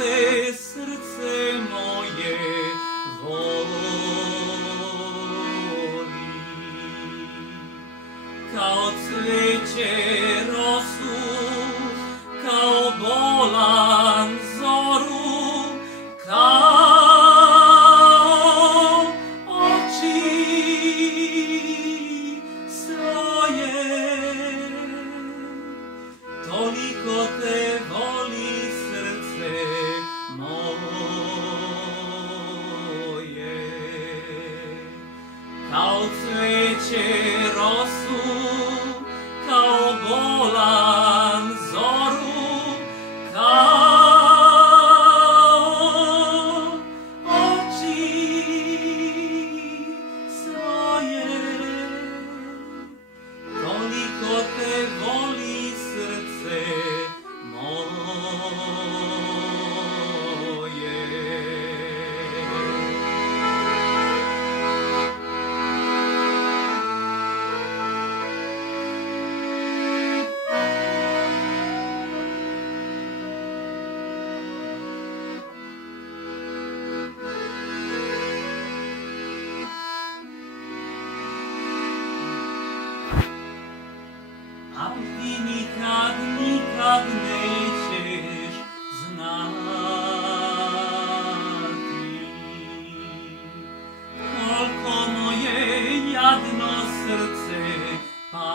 Te srce moje voli. Kao cveće rosu, kao bolan zoru, kao oči svoje. Toliko te voli srce moje. Kao cveće rosu, kao bolan zoru, kao oči svoje. Toliko te voli srce moje. Ali ti nikad, nikad nećeš znati koliko moje jadno srce pati.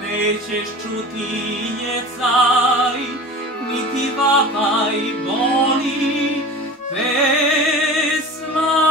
Nećeš čuti jecaj, niti vapaj boli, pesma